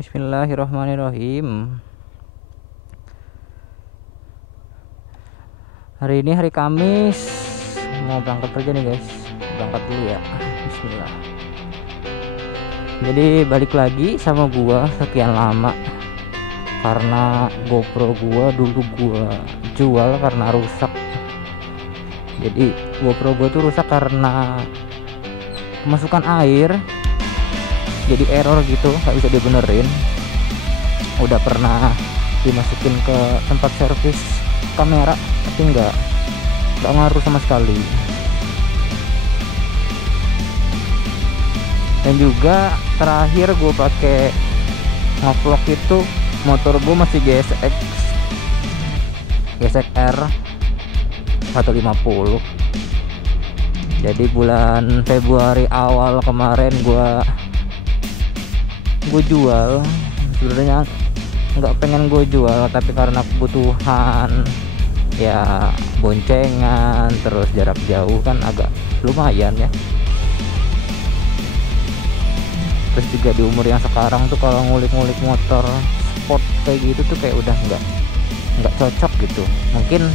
Bismillahirrahmanirrahim. Hari ini hari Kamis, mau berangkat kerja nih guys. Berangkat dulu ya. Bismillah. Jadi balik lagi sama gua sekian lama karena GoPro gua dulu gua jual karena rusak. Jadi GoPro gua tuh rusak karena kemasukan air, jadi error gitu, nggak bisa dibenerin. Udah pernah dimasukin ke tempat servis kamera tapi nggak ngaruh sama sekali. Dan juga terakhir gue pakai ngevlog itu motor gue masih GSX R 150. Jadi bulan Februari awal kemarin gue jual. Sebenarnya nggak pengen gue jual, tapi karena kebutuhan ya, boncengan terus jarak jauh kan agak lumayan ya. Terus juga di umur yang sekarang tuh kalau ngulik-ngulik motor sport kayak gitu tuh kayak udah nggak cocok gitu. Mungkin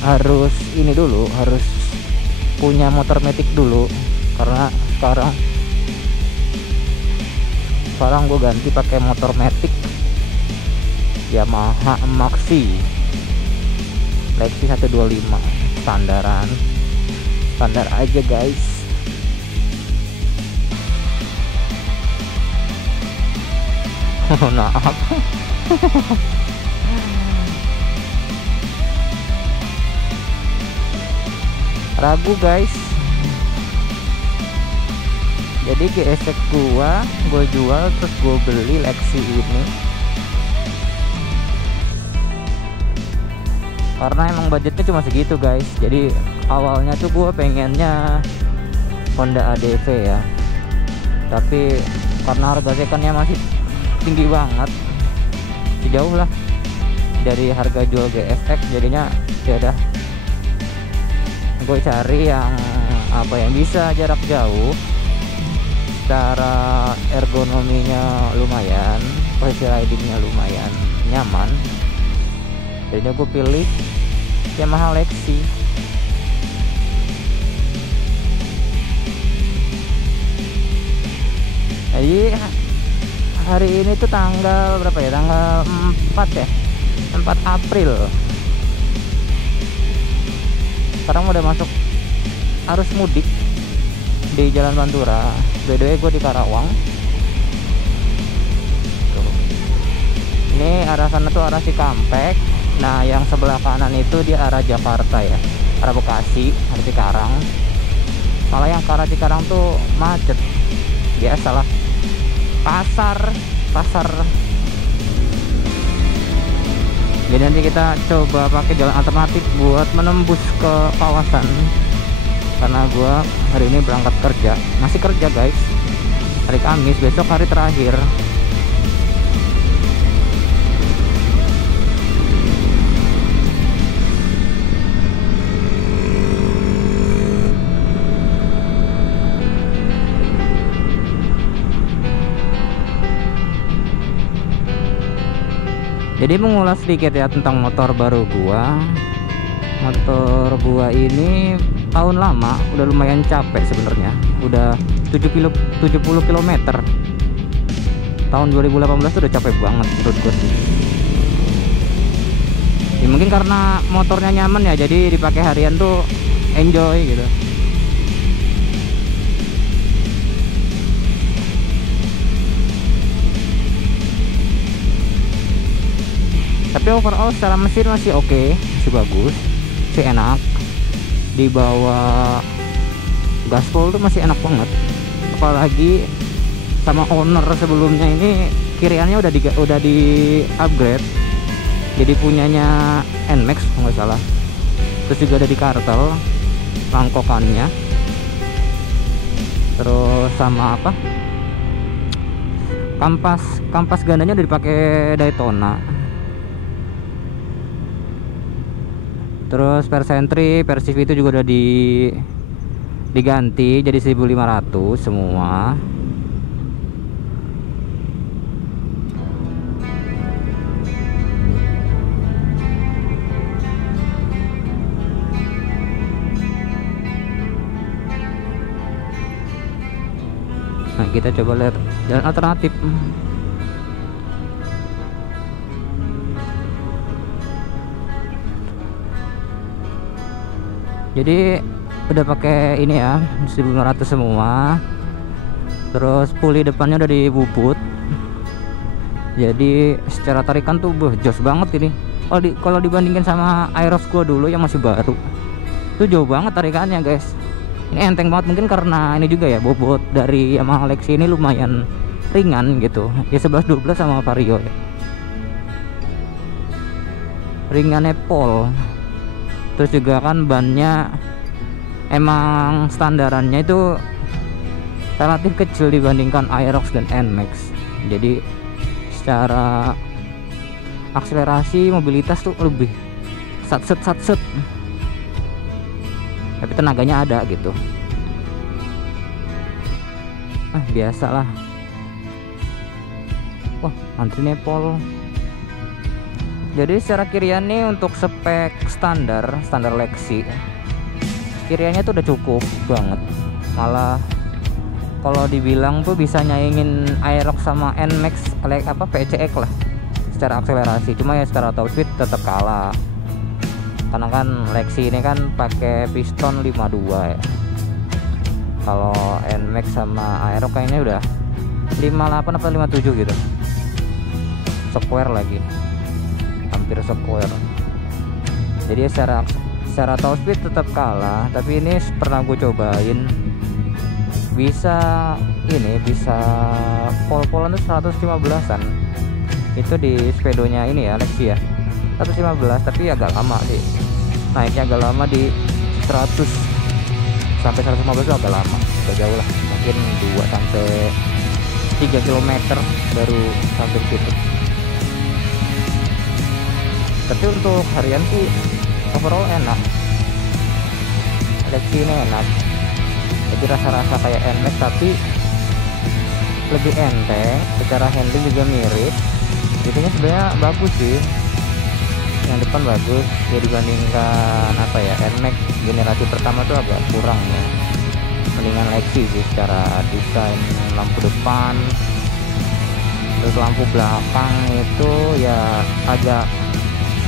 harus ini dulu, harus punya motor matic dulu, karena sekarang gue ganti pakai motor matic Yamaha Maxi Lexi 125 standar aja guys. Maaf. Ragu guys. Jadi GSX gue jual, terus gue beli Lexi ini karena emang budgetnya cuma segitu guys. Jadi awalnya tuh gue pengennya Honda ADV ya, tapi karena harga secondnya masih tinggi banget, jauh lah dari harga jual GSX, jadinya ya udah gue cari yang apa yang bisa jarak jauh, secara ergonominya lumayan, posisi ridingnya lumayan nyaman. Jadinya gue pilih Yamaha Lexi. Jadi hari ini tuh tanggal berapa ya? Tanggal 4 ya? 4 April. Sekarang udah masuk arus mudik di Jalan Pantura. By the way, gue di Karawang. Tuh. Ini arah sana tuh arah Cikampek. Nah, yang sebelah kanan itu dia arah Jakarta ya, arah Bekasi, arah Cikarang. Malah yang ke arah Cikarang tuh macet. Biasalah. Pasar. Jadi nanti kita coba pakai jalan alternatif buat menembus ke kawasan. Karena gua hari ini berangkat kerja, masih kerja guys. Hari Kamis, besok hari terakhir. Jadi mengulas sedikit ya tentang motor baru gua. Motor gua ini tahun lama, udah lumayan capek sebenarnya. Udah 70 km. Tahun 2018 tuh udah capek banget menurut gua sih. Ya, mungkin karena motornya nyaman ya, jadi dipakai harian tuh enjoy gitu. Tapi overall secara mesin masih oke, masih bagus, masih enak. Di bawah gaspol tuh masih enak banget. Apalagi sama owner sebelumnya ini kiriannya udah di upgrade. Jadi punyanya Nmax kalau nggak salah. Terus juga ada di kartel langkokannya. Terus sama apa? Kampas gandanya udah dipakai Daytona. Terus persentri, persif itu juga udah diganti jadi 1500 semua. kita coba lihat jalan alternatif. Jadi udah pakai ini ya 1500 semua, terus puli depannya udah dibubut, jadi secara tarikan tuh jos banget ini. Kalau dibandingin sama Aerox gua dulu yang masih baru, itu jauh banget tarikannya guys. Ini enteng banget, mungkin karena ini juga ya, bobot dari Yamaha Lexi ini lumayan ringan gitu ya, 11-12 sama Vario ya, ringannya pol. Terus juga kan bannya emang standarannya itu relatif kecil dibandingkan Aerox dan Nmax, jadi secara akselerasi mobilitas tuh lebih satset, tapi tenaganya ada gitu. Biasalah. Wah, antrinya pol. Jadi secara kirian nih untuk spek standar Lexi, kiriannya tuh udah cukup banget. Malah kalau dibilang tuh bisa nyaingin Aerox sama Nmax PCX lah secara akselerasi. Cuma ya secara top speed tetap kalah, karena kan Lexi ini kan pakai piston 52 ya. Kalau Nmax sama Aerox kayaknya udah 58 atau 57 gitu, square lagi, hampir square. Jadi secara top speed tetap kalah, tapi ini pernah gue cobain, bisa pol-polan tuh 115-an itu di sepedonya ini ya Lexi ya, 115, tapi agak lama sih naiknya, agak lama di 100 sampai 115 itu agak lama, agak jauh lah, mungkin 2 sampai 3 km baru sampai situ. Tapi untuk harian sih overall enak, Lexi ini enak. Jadi rasa-rasa kayak Nmax tapi lebih enteng, secara handling juga mirip. Itunya sebenarnya bagus sih, yang depan bagus ya, dibandingkan Nmax generasi pertama tuh agak kurang ya. Mendingan Lexi sih secara desain, lampu depan, terus lampu belakang itu ya agak,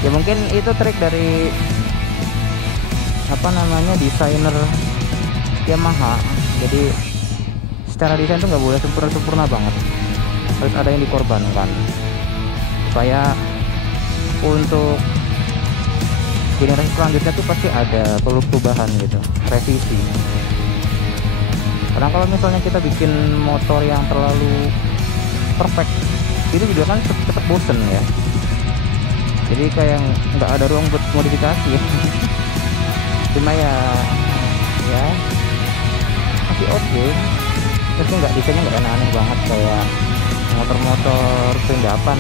ya mungkin itu trik dari desainer Yamaha. Jadi secara desain tuh nggak boleh sempurna banget, harus ada yang dikorbankan supaya untuk generasi selanjutnya tuh pasti ada perlu perubahan gitu, revisi. Karena kalau misalnya kita bikin motor yang terlalu perfect, itu juga kan cepet bosen ya. Jadi kayak nggak ada ruang buat modifikasi. Cuma ya masih oke. Terus desainnya nggak aneh-aneh banget kayak motor-motor perindapan.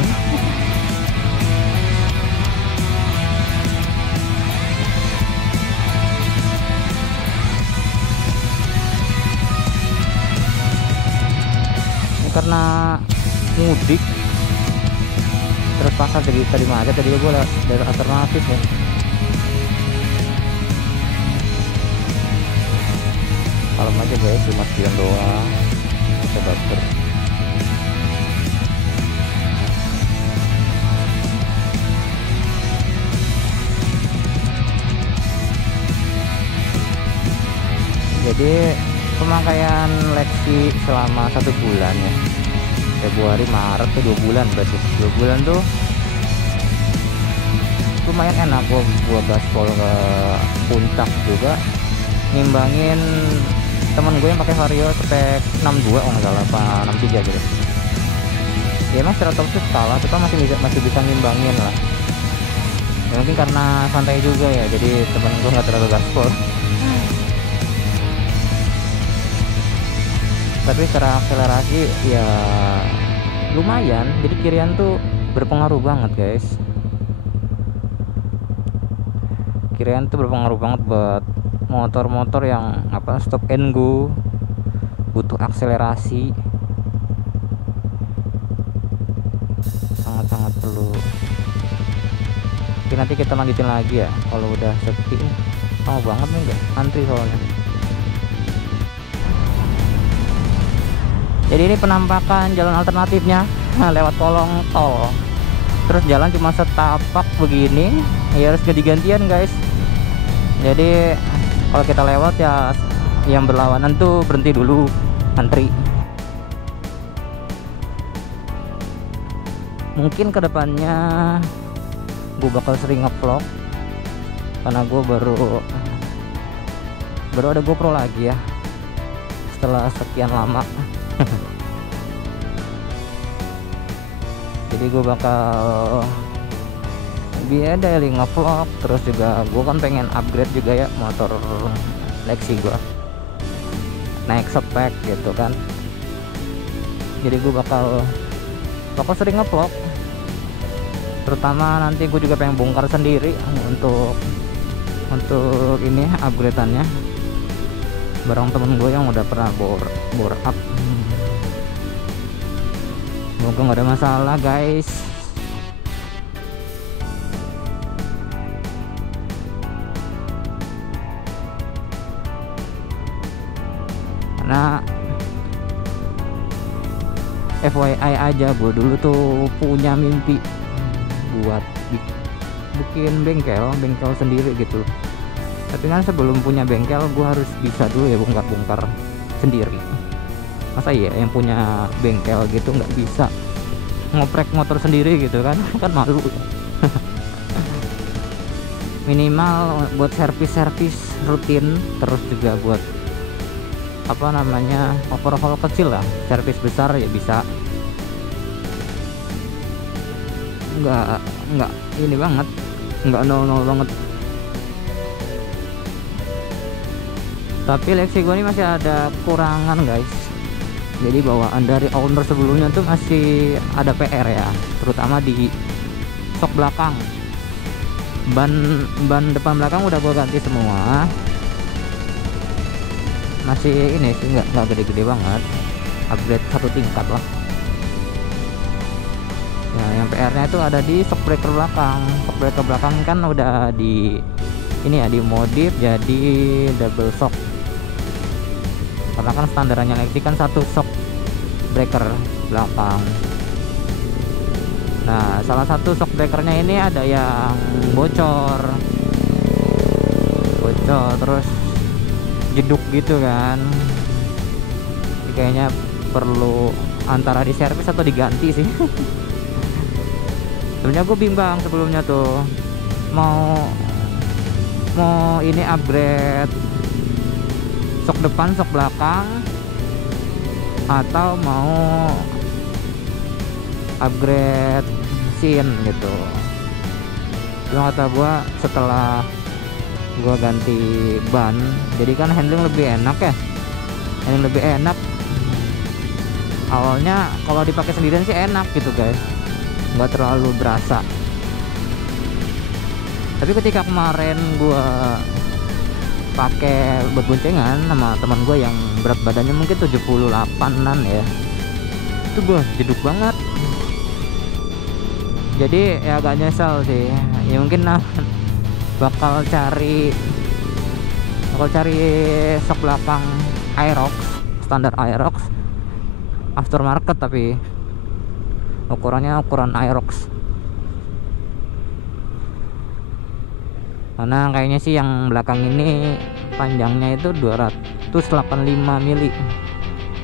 Ini karena mudik terus pasar tadi macet, tadi gue dari alternatif ya. Kalem aja guys, cuma sekian doang, bisa baper. Jadi pemakaian Lexi selama 1 bulan ya, Februari Maret tuh 2 bulan, berarti 2 bulan tuh lumayan enak. Gua gaspol ke puncak juga, ngimbangin temen gue yang pakai Vario spek 62 nggak salah apa 63 gitu. Ya emang secara top speed kalah, tapi masih bisa ngimbangin lah ya, mungkin karena santai juga ya, jadi temen gue nggak terlalu gaspol. Tapi secara akselerasi ya lumayan, jadi kirian tuh berpengaruh banget guys. Kirian tuh berpengaruh banget buat motor-motor yang stop and go, butuh akselerasi, sangat-sangat perlu. Oke, nanti kita lanjutin lagi ya kalau udah sepi. Lama banget nih, antri soalnya. Jadi ini penampakan jalan alternatifnya lewat kolong tol. Terus jalan cuma setapak begini, ya harus ganti-gantian guys. Jadi kalau kita lewat ya yang berlawanan tuh berhenti dulu antri. Mungkin kedepannya gue bakal sering ngevlog karena gue baru ada GoPro lagi ya setelah sekian lama. Jadi gue bakal biar daily ngevlog, terus juga gue kan pengen upgrade juga ya motor Lexi gue, naik spek gitu kan. Jadi gue bakal sering ngevlog, terutama nanti gue juga pengen bongkar sendiri untuk ini upgradeannya bareng temen gue yang udah pernah bore up. Semoga nggak ada masalah guys. Karena FYI aja, gue dulu tuh punya mimpi buat bikin bengkel sendiri gitu. Tapi kan sebelum punya bengkel gue harus bisa dulu ya bongkar sendiri. Masa iya yang punya bengkel gitu nggak bisa ngoprek motor sendiri gitu kan? Kan malu. Minimal buat servis rutin, terus juga buat apa namanya overhaul kecil lah. Servis besar ya bisa. Nggak ini banget, nggak nol banget. Tapi Lexi gue ini masih ada kurangan guys. Jadi bawaan dari owner sebelumnya tuh masih ada PR ya, terutama di sok belakang. Ban depan belakang udah gue ganti semua. Masih ini sih nggak gede-gede banget, upgrade satu tingkat lah. Ya, yang PR-nya itu ada di shock breaker belakang. Shock breaker belakang kan udah di ini ya, dimodif jadi double shock. Karena kan standarannya Lexi kan satu shock breaker belakang. Nah, salah satu shock breakernya ini ada yang bocor terus jeduk gitu kan. Jadi kayaknya perlu antara di servis atau diganti sih. Sebenarnya gue bimbang sebelumnya tuh mau ini upgrade sok depan sok belakang atau mau upgrade scene gitu. Cuma kata gua setelah gua ganti ban, jadi kan handling lebih enak ya, handling lebih enak. Awalnya kalau dipakai sendirian sih enak gitu guys, nggak terlalu berasa. Tapi ketika kemarin gua pakai buat boncengan sama teman gue yang berat badannya mungkin 78an ya, itu gue jeduk banget. Jadi ya agak nyesel sih ya, mungkin bakal cari shock belakang Aerox, standar Aerox aftermarket, tapi ukurannya ukuran Aerox. Karena kayaknya sih yang belakang ini panjangnya itu 285 mili.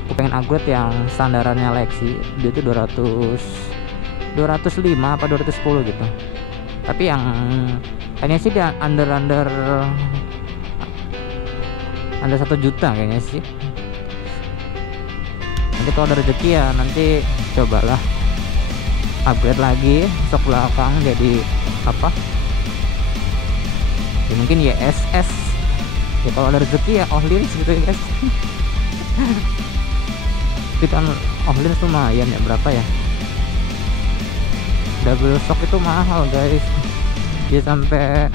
Aku pengen upgrade yang standarannya Lexi, dia itu 205 apa 210 gitu. Tapi yang kayaknya sih dia under 1 juta kayaknya sih. Nanti kalau ada rezeki ya nanti cobalah upgrade lagi shock belakang jadi apa ya, mungkin YSS ya, kalau ada rezeki ya Ohlins gitu ya guys. Tapi kan Ohlins lumayan ya, berapa ya, double shock itu mahal guys, dia sampai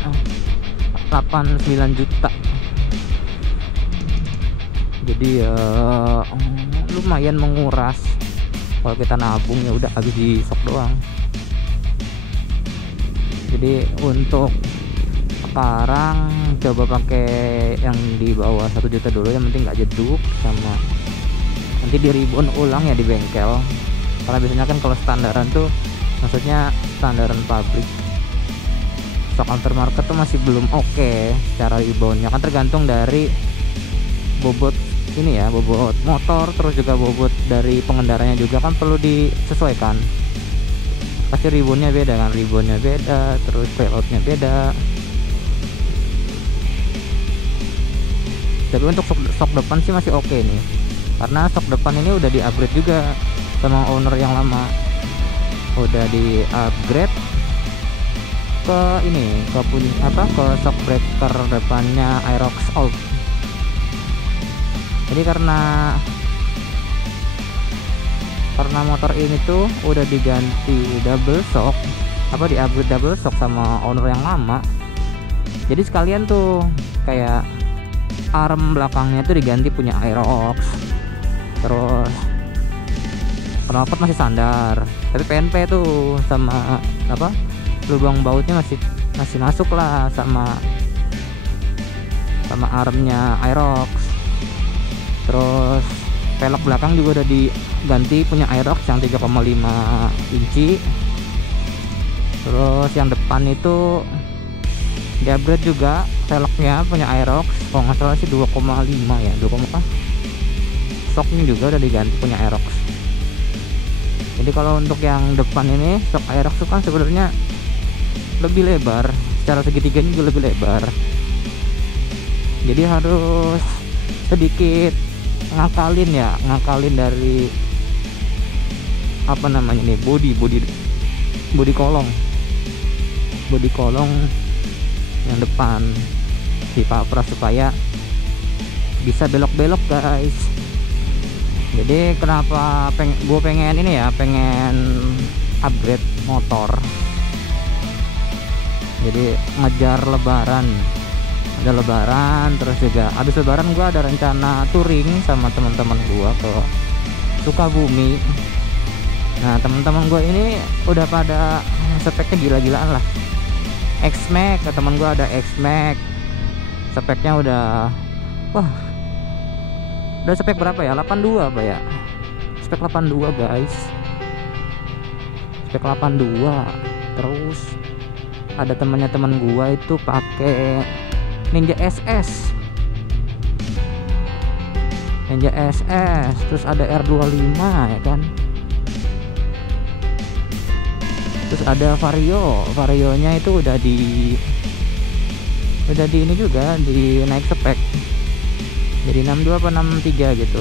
8-9 juta. Jadi ya lumayan menguras. Kalau kita nabung ya udah habis di shock doang. Jadi untuk sekarang coba pakai yang di bawah 1 juta dulu, yang penting nggak jeduk sama nanti di ribon ulang ya di bengkel, karena biasanya kan kalau standaran tuh, maksudnya standaran pabrik, stock aftermarket tuh masih belum oke cara reboundnya, kan tergantung dari bobot ini ya, bobot motor, terus juga bobot dari pengendaranya juga kan perlu disesuaikan. Pasti reboundnya beda kan, reboundnya beda, terus payloadnya beda. Tapi untuk shock depan sih masih oke nih, karena shock depan ini udah di upgrade juga sama owner yang lama, udah di upgrade ke ini, ke punya apa, ke shock breaker depannya Aerox Alt. Jadi karena motor ini tuh udah diganti double shock, apa di upgrade double shock sama owner yang lama, jadi sekalian tuh kayak arm belakangnya tuh diganti punya Aerox, terus knalpot masih standar, tapi PNP tuh sama apa, lubang bautnya masih masuk lah sama armnya Aerox. Terus velg belakang juga udah diganti punya Aerox yang 3,5 inci. Terus yang depan itu di upgrade juga velgnya punya Aerox, kalau nggak salah sih 2,5 ya, 2, shocknya juga udah diganti punya Aerox. Jadi kalau untuk yang depan ini shock Aerox itu kan sebenarnya lebih lebar, secara segitiganya juga lebih lebar, jadi harus sedikit ngakalin dari apa namanya nih, bodi kolong yang depan dipapras supaya bisa belok-belok guys. Jadi kenapa gue pengen ini ya, pengen upgrade motor, jadi ngejar lebaran, ada lebaran, terus juga habis lebaran gue ada rencana touring sama teman-teman gue ke Sukabumi. Nah teman-teman gue ini udah pada speknya gila-gilaan lah, X-Max, teman gue ada X-Max, speknya udah, wah udah spek berapa ya, 82 apa ya, spek 82 guys, spek 82. Terus ada temannya teman gua itu pakai Ninja SS, terus ada R25 ya kan, terus ada Varionya itu udah di ini juga, di naik spek jadi 62 apa 63 gitu.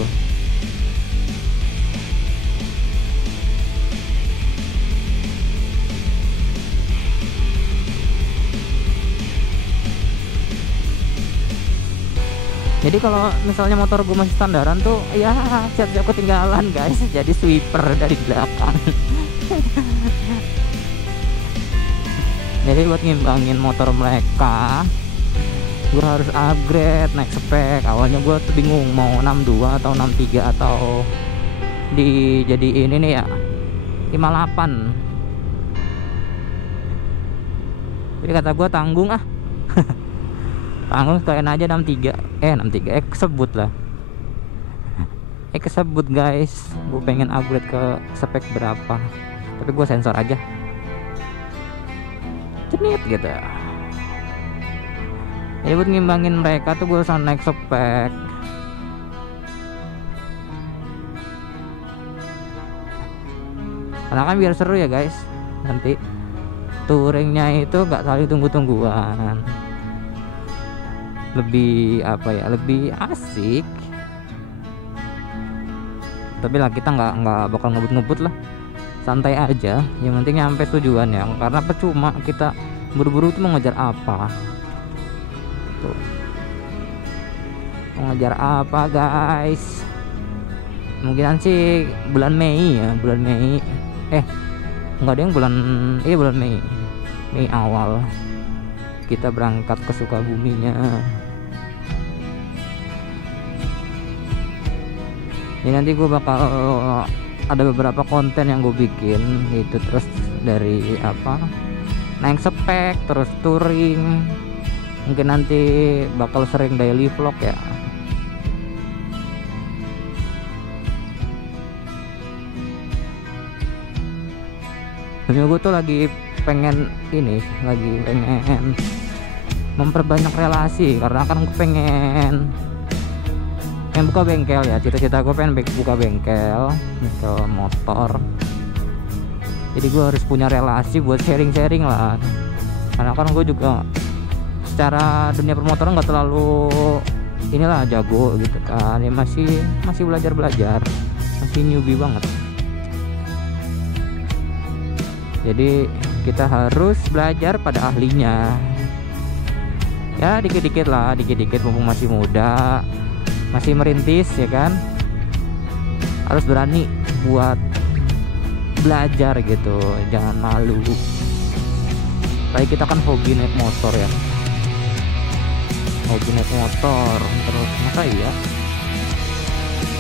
Jadi kalau misalnya motor gue masih standaran tuh ya siap-siap ketinggalan guys, jadi sweeper dari belakang. Jadi buat ngimbangin motor mereka, gue harus upgrade, naik spek. Awalnya gue tuh bingung mau 62 atau 63 atau dijadiin ini ya 58. Jadi kata gue tanggung ah. Tanggung sekalian aja 63 kesebut lah, kesebut guys. Gue pengen upgrade ke spek berapa, tapi gue sensor aja cenit gitu. Jadi buat ngimbangin mereka tuh gue harus naik spek. Karena kan biar seru ya guys, nanti touringnya itu gak saling tunggu-tungguan, lebih apa ya, lebih asik. Tapi lah kita nggak bakal ngebut-ngebut lah, santai aja, yang penting nyampe tujuan ya. Karena percuma kita buru-buru itu mengejar apa tuh, mengejar apa guys. Mungkinan sih bulan Mei ya, bulan Mei nggak ada yang bulan Mei awal kita berangkat ke Sukabuminya. Ini nanti gue bakal ada beberapa konten yang gue bikin itu, terus dari apa, naik spek, terus touring, mungkin nanti bakal sering daily vlog ya. Punya gue tuh lagi pengen ini, lagi pengen memperbanyak relasi, karena kan gue pengen buka bengkel ya. Cita-cita gue pengen buka bengkel motor. Jadi gue harus punya relasi buat sharing-sharing lah, karena kan gue juga secara dunia permotoran nggak terlalu inilah jago gitu kan ya, masih belajar, masih newbie banget. Jadi kita harus belajar pada ahlinya ya, dikit-dikit mumpung masih muda, masih merintis ya kan, harus berani buat belajar gitu, jangan malu. Tapi kita kan hobi naik motor ya, terus masa iya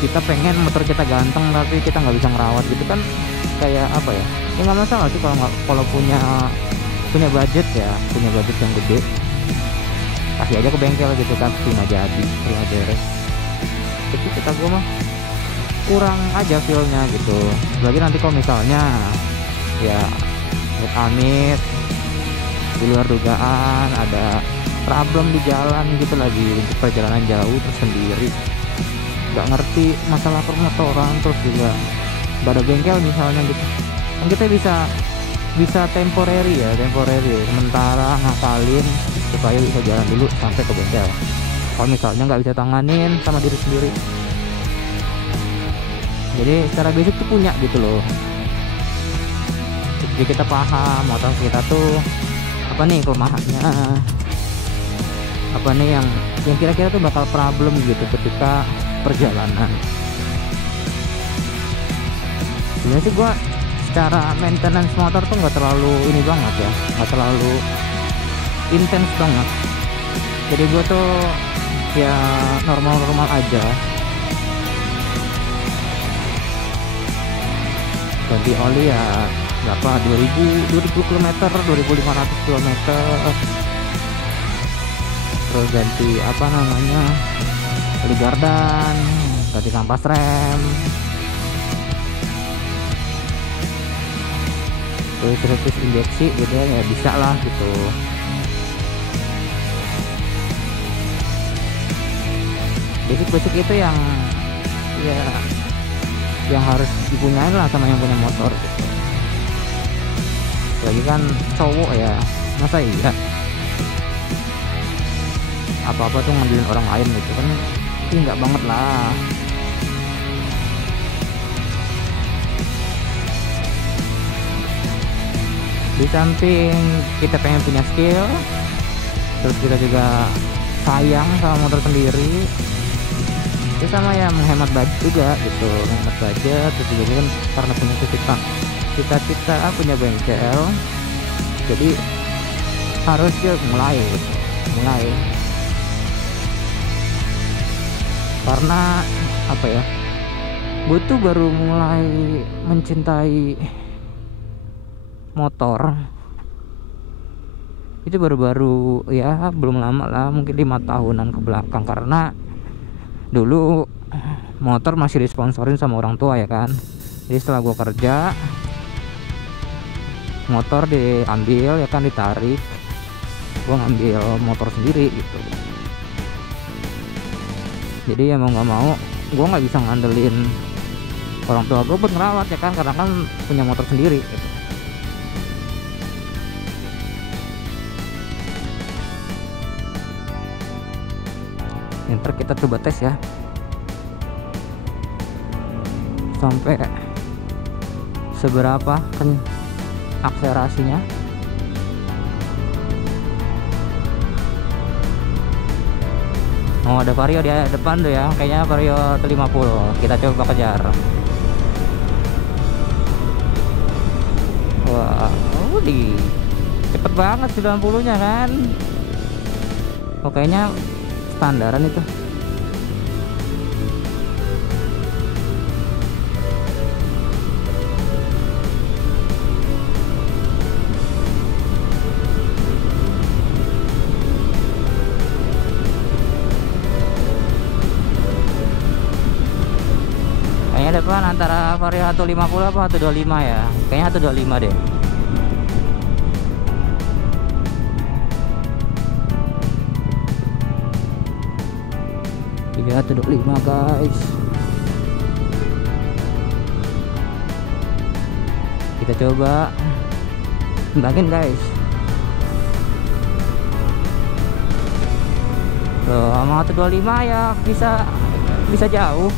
kita pengen motor kita ganteng tapi kita nggak bisa ngerawat gitu kan, kayak apa ya, ya nggak masalah sih kalau punya budget ya, punya budget yang gede, kasih aja ke bengkel gitu kan, terima beres. Tapi kita gue mah kurang aja feelnya gitu. Lagi nanti kalau misalnya ya amit di luar dugaan ada problem di jalan gitu, lagi untuk perjalanan jauh terus sendiri, nggak ngerti masalah permotoran, terus juga nggak ada bengkel misalnya gitu kan, kita bisa temporary sementara ngakalin supaya bisa jalan dulu sampai ke bengkel. Kalau misalnya nggak bisa tanganin sama diri sendiri, jadi secara basic tuh punya gitu loh, jadi kita paham motor kita tuh apa nih kelemahannya, apa nih yang kira-kira tuh bakal problem gitu ketika perjalanan. Sebenarnya sih gua secara maintenance motor tuh nggak terlalu ini banget ya, nggak terlalu intens banget. Jadi gua tuh ya normal aja. Ganti oli ya berapa, 2000 km, 2500 km. Terus ganti apa namanya, oli gardan, ganti kampas rem, terus injeksi gitu ya bisa lah gitu. Basic itu yang ya yang harus dipunyain lah sama yang punya motor gitu. Lagi kan cowok ya, masa iya apa-apa tuh ngandelin orang lain gitu kan, ini nggak banget lah. Di samping kita pengen punya skill, terus kita juga sayang sama motor sendiri, itu sama ya menghemat budget juga gitu, menghemat budget. Terus juga kan karena punya cita-cita punya bengkel, jadi harus ya mulai karena apa ya, gue tuh baru mulai mencintai motor itu baru-baru ya, belum lama lah, mungkin 5 tahunan ke belakang. Karena dulu motor masih disponsorin sama orang tua ya kan, jadi setelah gue kerja motor diambil ya kan, ditarik, gue ngambil motor sendiri gitu. Jadi ya mau nggak mau gue nggak bisa ngandelin orang tua gue buat ngerawat ya kan, karena kan punya motor sendiri gitu. Ntar kita coba tes ya sampai seberapa kan akselerasinya. Oh, ada Vario di depan tuh ya, kayaknya Vario 50. Kita coba kejar. Wah, cepet banget 90-nya kan. Oh, kayaknya standaran itu. Kayaknya depan antara Vario 150 apa 125 ya, kayaknya 125 deh. ya 125 guys. Kita coba tembangin guys. Tuh sama 125 ya bisa jauh.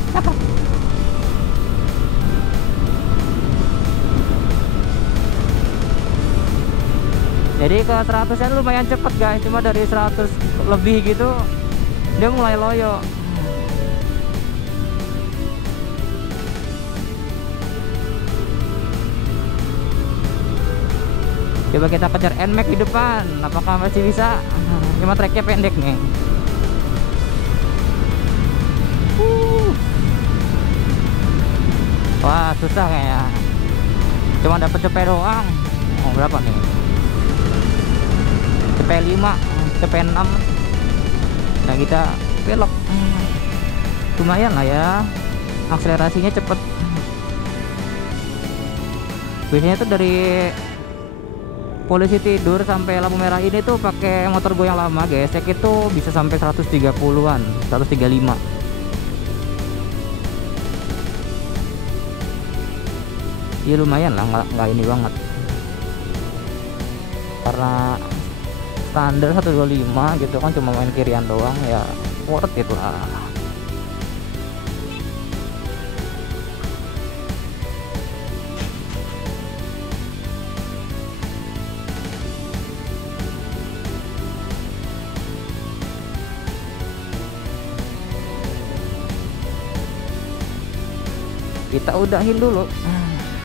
Jadi ke 100 nya lumayan cepet guys, cuma dari 100 lebih gitu dia mulai loyo. Coba kita kejar NMAX di depan, apakah masih bisa? Cuma treknya pendek nih. Wah susah kayaknya, cuma dapat cepet doang. Oh berapa nih? Cepet 5, cepet 6. Nah kita belok, lumayan lah ya, akselerasinya cepet. Biasanya tuh dari polisi tidur sampai lampu merah ini tuh pakai motor gue yang lama gesek itu bisa sampai 130-an, 135. Ya lumayan lah, nggak ini banget, karena standar 125 gitu kan, cuma main kirian doang ya, worth it lah. Kita udahin dulu.